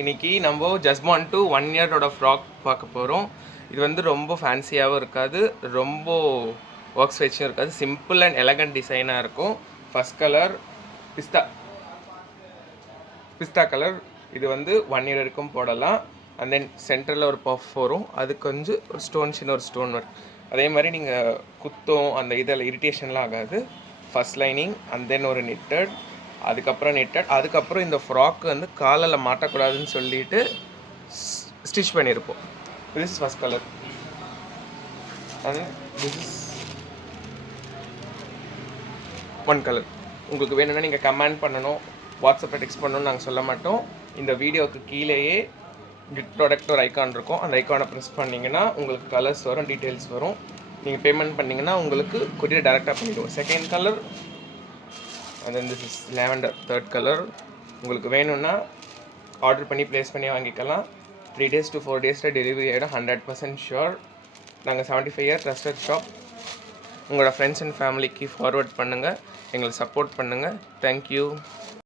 இன்னைக்கு நம்ம ஜஸ்பான் to 1 இயரோட frock பார்க்க போகிறோம். இது வந்து ரொம்ப ஃபேன்சியாகவும் இருக்காது, ரொம்ப ஒர்க் ஸ்ட்ரெச்சும் இருக்காது. சிம்பிள் அண்ட் எலகண்ட் டிசைனாக இருக்கும். ஃபர்ஸ்ட் கலர் பிஸ்தா கலர். இது வந்து 1 இயர் வரைக்கும் போடலாம். அண்ட் தென் சென்டரில் ஒரு பஃப் வரும், அது கொஞ்சம் ஒரு ஸ்டோன், சின்ன ஒரு ஸ்டோன் வரும். அதே மாதிரி நீங்கள் குத்தம் அந்த இதில் இரிட்டேஷன்லாம் ஆகாது. ஃபர்ஸ்ட் லைனிங் அண்ட் தென் ஒரு நிட்டட், அதுக்கப்புறம் இந்த ஃப்ராக் வந்து காலில் மாட்டக்கூடாதுன்னு சொல்லிட்டு ஸ்டிச் பண்ணியிருப்போம். This is first colour and this is one colour. உங்களுக்கு வேணும்னா நீங்கள் கமெண்ட் பண்ணணும், வாட்ஸ்அப்பில் டெக்ஸ்ட் பண்ணணும்னு நாங்கள் சொல்ல மாட்டோம். இந்த வீடியோவுக்கு கீழேயே கிட் ப்ராடக்ட் ஒரு ஐக்கான் இருக்கும், அந்த ஐக்கானை ப்ரெஸ் பண்ணிங்கன்னா உங்களுக்கு கலர்ஸ் வரும், டீட்டெயில்ஸ் வரும். நீங்கள் பேமெண்ட் பண்ணிங்கன்னா உங்களுக்கு கொரியர் டேரெக்டாக பண்ணிவிடுவோம். Second colour and then this is lavender, third colour. உங்களுக்கு வேணும்னா ஆர்டர் பண்ணி ப்ளேஸ் பண்ணி வாங்கிக்கலாம். 3 days to 4 days டெலிவரி ஆகிடும், 100% ஷுர். நாங்கள் 75 year ட்ரஸ்டட் ஷாப். உங்களோட ஃப்ரெண்ட்ஸ் அண்ட் ஃபேமிலிக்கு ஃபார்வர்ட் பண்ணுங்கள், எங்களுக்கு சப்போர்ட் பண்ணுங்கள். தேங்க்யூ.